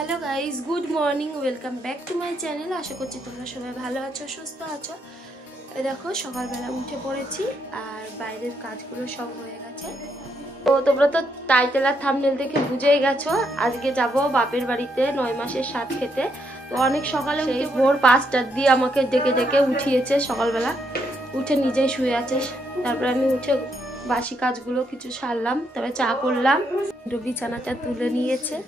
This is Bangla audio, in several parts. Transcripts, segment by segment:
Hello guys, good morning, welcome back to my channel. আশা করছি তোমরা সবাই ভালো আছো, সুস্থ আছো। দেখো সকালবেলা উঠে পড়েছি আর বাইরের কাজগুলো সব হয়ে গেছে। তো তোমরা তো টাইটেল আর থাম্বনেল দেখে বুঝেই গেছো আজকে যাব বাপের বাড়িতে 9 মাসের স্বাদ খেতে। তো অনেক সকালে উঠে ভোর 5টার দিয়ে আমাকে ডেকে ডেকে উঠিয়েছে। সকালবেলা উঠে নিজেই শুয়ে আছে। তারপরে আমি উঠে বাসি কাজগুলো কিছু সারলাম, তারপরে চা করলাম, বিছানাটা তুলে নিয়েছে।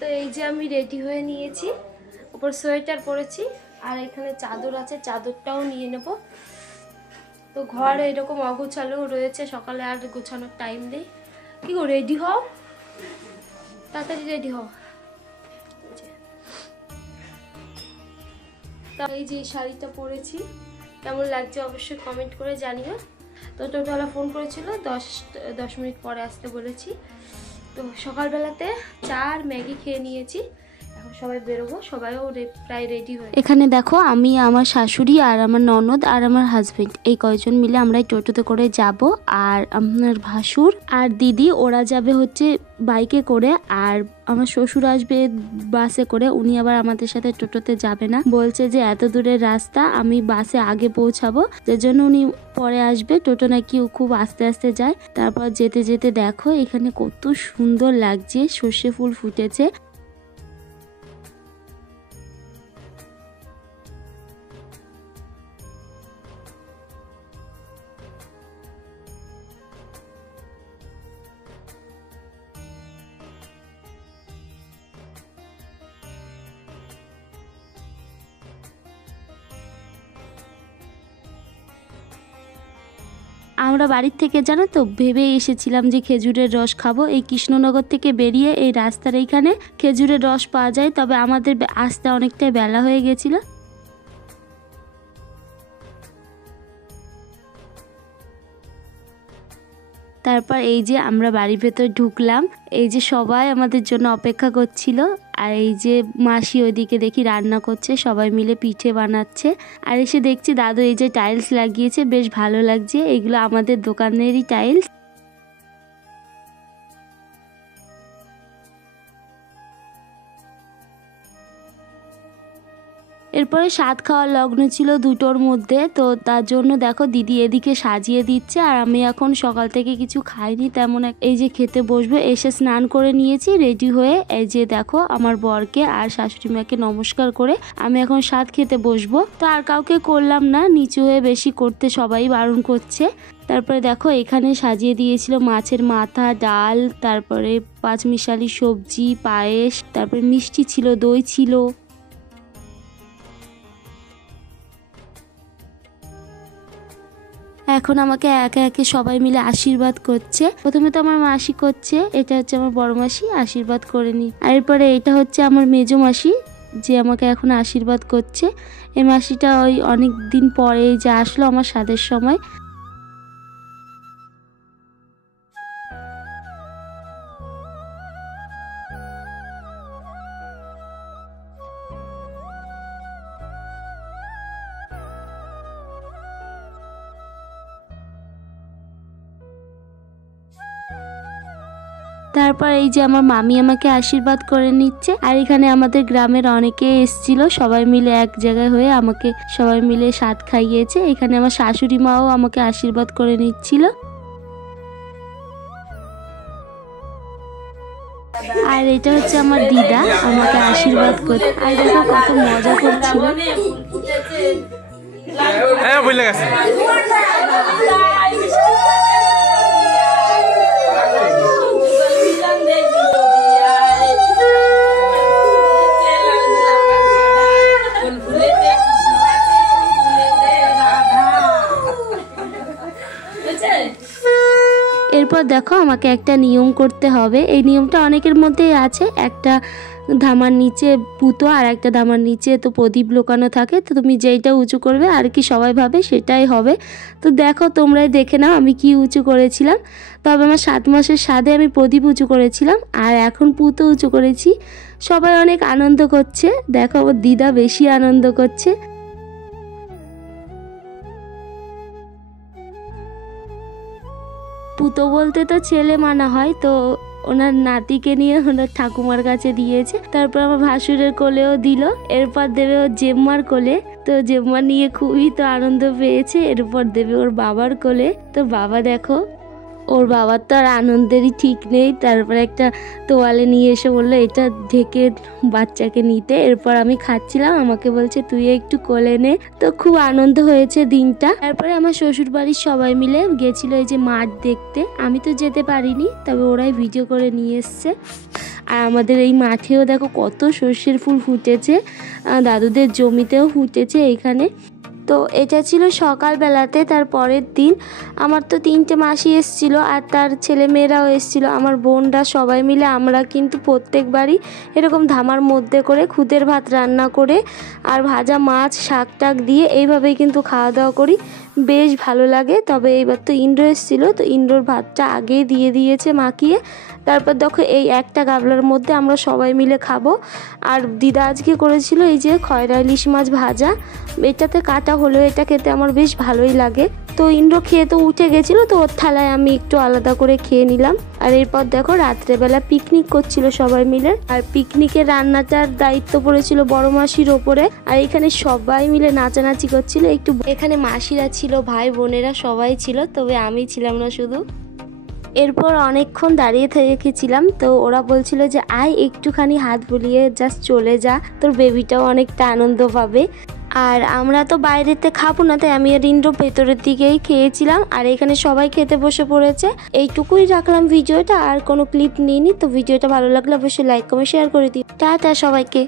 তো এই যে আমি রেডি হয়ে নিয়েছি, উপর সোয়েটার পরেছি আর এখানে চাদর আছে, চাদরটাও নিয়ে নেব। তো ঘর এরকম অগোছালো রয়েছে, সকালে আর গোছানোর টাইম নেই। কি গো, রেডি হও, তাড়াতাড়ি রেডি হও। তা এই যে শাড়িটা পরেছি, কেমন লাগছে অবশ্যই কমেন্ট করে জানিও। তো টোটোওয়ালা ফোন করেছিল, 10 মিনিট পরে আসতে বলেছি। তো সকালবেলাতে চা আর ম্যাগি খেয়ে নিয়েছি, এখন সবাই বেরোবো, সবাইও প্রায় রেডি হয়ে। এখানে দেখো আমি, আমার শাশুড়ি আর আমার ননদ আর আমার হাজবেন্ড, এই কয়েকজন মিলে আমরা টোটোতে করে যাব। আর আমার ভাসুর আর দিদি ওরা যাবে হচ্ছে বাইকে করে, আর আমার শ্বশুর আসবে বাসে করে। উনি আবার আমাদের সাথে টোটোতে যাবে না, বলছে যে এত দূরের রাস্তা আমি বাসে আগে পৌঁছাবো, যার জন্য উনি পরে আসবে। টোটো নাকি খুব আস্তে আস্তে যায়। তারপর যেতে যেতে দেখো এখানে কত সুন্দর লাগছে, সর্ষে ফুল ফুটেছে। আমরা বাড়ির থেকে জানো তো ভেবে এসেছিলাম যে খেজুরের রস খাবো। এই কৃষ্ণনগর থেকে বেরিয়ে এই রাস্তার এইখানে খেজুরের রস পাওয়া যায়, তবে আমাদের আসতে অনেকটাই বেলা হয়ে গেছিল। তারপর এই যে আমরা বাড়ির ভেতর ঢুকলাম, এই যে সবাই আমাদের জন্য অপেক্ষা করছিল। আর এই যে মাসি ওইদিকে দেখি রান্না করছে, সবাই মিলে পিঠে বানাচ্ছে। আর এসে দেখছি দাদু এই যে টাইলস লাগিয়েছে, বেশ ভালো লাগছে, এগুলো আমাদের দোকানেরই টাইলস। এরপরে স্বাদ খাওয়ার লগ্ন ছিল 2টোর মধ্যে, তো তার জন্য দেখো দিদি এদিকে সাজিয়ে দিচ্ছে। আর আমি এখন সকাল থেকে কিছু খাইনি তেমন, এই যে খেতে বসবো। এসে স্নান করে নিয়েছি রেডি হয়ে, এই যে দেখো আমার বরকে আর শাশুড়ি মাকে নমস্কার করে আমি এখন স্বাদ খেতে বসবো। তো আর কাউকে করলাম না, নিচু হয়ে বেশি করতে সবাই বারণ করছে। তারপরে দেখো এখানে সাজিয়ে দিয়েছিল মাছের মাথা, ডাল, তারপরে 5 মিশালি সবজি, পায়েস, তারপরে মিষ্টি ছিল, দই ছিল। এখন আমাকে একে একে সবাই মিলে আশীর্বাদ করছে। প্রথমে তো আমার মাসি করছে, এটা হচ্ছে আমার বড় মাসি, আশীর্বাদ করে নি। আর এরপরে এটা হচ্ছে আমার মেজো মাসি, যে আমাকে এখন আশীর্বাদ করছে। এই মাসিটা ওই অনেক দিন পরে যে আসলো আমার স্বাদের সময়। তারপর এই যে আমার মামি আমাকে আশীর্বাদ করে নিচ্ছে। আর এখানে আমাদের গ্রামের অনেকে এসেছিল, সবাই মিলে এক জায়গায় হয়ে আমাকে সবাই মিলে স্বাদ খাইয়েছে। এখানে আমার শাশুড়ি মাও আমাকে আশীর্বাদ করে নিচ্ছিল। আর এটা হচ্ছে আমার দিদা আমাকে আশীর্বাদ করতে। আর দেখো কত মজা করছিল। এরপর দেখো আমাকে একটা নিয়ম করতে হবে। এই নিয়মটা অনেকের মধ্যেই আছে, একটা ধামার নিচে পুতো আর একটা ধামার নিচে তো প্রদীপ লুকানো থাকে। তো তুমি যেইটা উঁচু করবে আর কি সবাই ভাবে সেটাই হবে। তো দেখো তোমরাই দেখে নাও আমি কি উঁচু করেছিলাম। তবে আমার 7 মাসের স্বাদে আমি প্রদীপ উঁচু করেছিলাম আর এখন পুতো উঁচু করেছি। সবাই অনেক আনন্দ করছে, দেখো আমার দিদা বেশি আনন্দ করছে। ফুতো বলতে তো ছেলে মানা হয়, তো ওনার নাতিকে নিয়ে ওনার ঠাকুমার কাছে দিয়েছে। তারপর আমার ভাসুরের কোলেও দিল, এরপর দেবে ওর জেম্মার কোলে। তো জেম্মা নিয়ে খুবই তো আনন্দ পেয়েছে। এরপর দেবে ওর বাবার কোলে। তো বাবা দেখো, ওর বাবার তো আর আনন্দেরই ঠিক নেই। তারপর একটা তোয়ালে নিয়ে এসে বললো এটা ঢেকে বাচ্চাকে নিতে। এরপর আমি খাচ্ছিলাম, আমাকে বলছে তুই একটু কোলে নে। তো খুব আনন্দ হয়েছে দিনটা। তারপরে আমার শ্বশুর বাড়ির সবাই মিলে গেছিল এই যে মাঠ দেখতে। আমি তো যেতে পারিনি, তবে ওরাই ভিডিও করে নিয়ে এসছে। আর আমাদের এই মাঠেও দেখো কত সর্ষের ফুল ফুটেছে, দাদুদের জমিতেও ফুটেছে এখানে। তো এটা ছিল সকালবেলাতে। তার পরের দিন আমার তো 3টে মাসি এসেছিলো আর তার ছেলে মেয়েরাও এসেছিলো। আমার বোনরা সবাই মিলে আমরা কিন্তু প্রত্যেকবারই এরকম ধামার মধ্যে করে খুদের ভাত রান্না করে আর ভাজা মাছ শাক টাক দিয়ে এইভাবেই কিন্তু খাওয়া দাওয়া করি, বেশ ভালো লাগে। তবে এইবার তো ইন্দ্র এসেছিলো, তো ইন্দ্রর ভাতটা আগেই দিয়ে দিয়েছে মাখিয়ে। তারপর দেখো এই একটা গামলার মধ্যে আমরা সবাই মিলে খাবো। আর দিদা আজকে করেছিল এই যে খয়রা ইলিশ মাছ ভাজা, এটাতে কাটা হলেও এটা খেতে আমার বেশ ভালোই লাগে। তো ইন্দ্র খেয়ে তো উঠে গেছিলো, তো ওর থালায় আমি একটু আলাদা করে খেয়ে নিলাম। আর এরপর দেখো রাত্রেবেলা পিকনিক করছিল সবাই মিলে, আর পিকনিকের রান্নাটার দায়িত্ব পড়েছিল বড় মাসির ওপরে। আর এখানে সবাই মিলে নাচানাচি করছিল, একটু এখানে মাসিরা ছিল, ভাই বোনেরা সবাই ছিল, তবে আমি ছিলাম না শুধু। এরপর অনেকক্ষণ দাঁড়িয়ে থেকেছিলাম, তো ওরা বলছিল যে আয় একটুখানি হাত বুলিয়ে জাস্ট চলে যা, তোর বেবিটাও অনেকটা আনন্দ পাবে। আর আমরা তো বাইরেতে খাবো না, তাই আমি আর ইন্দ্র ভেতরের দিকেই খেয়েছিলাম। আর এখানে সবাই খেতে বসে পড়েছে। এইটুকুই রাখলাম ভিডিওটা, আর কোনো ক্লিপ নিইনি। তো ভিডিওটা ভালো লাগলে অবশ্যই লাইক কমেন্ট শেয়ার করে দিই। টাটা সবাইকে।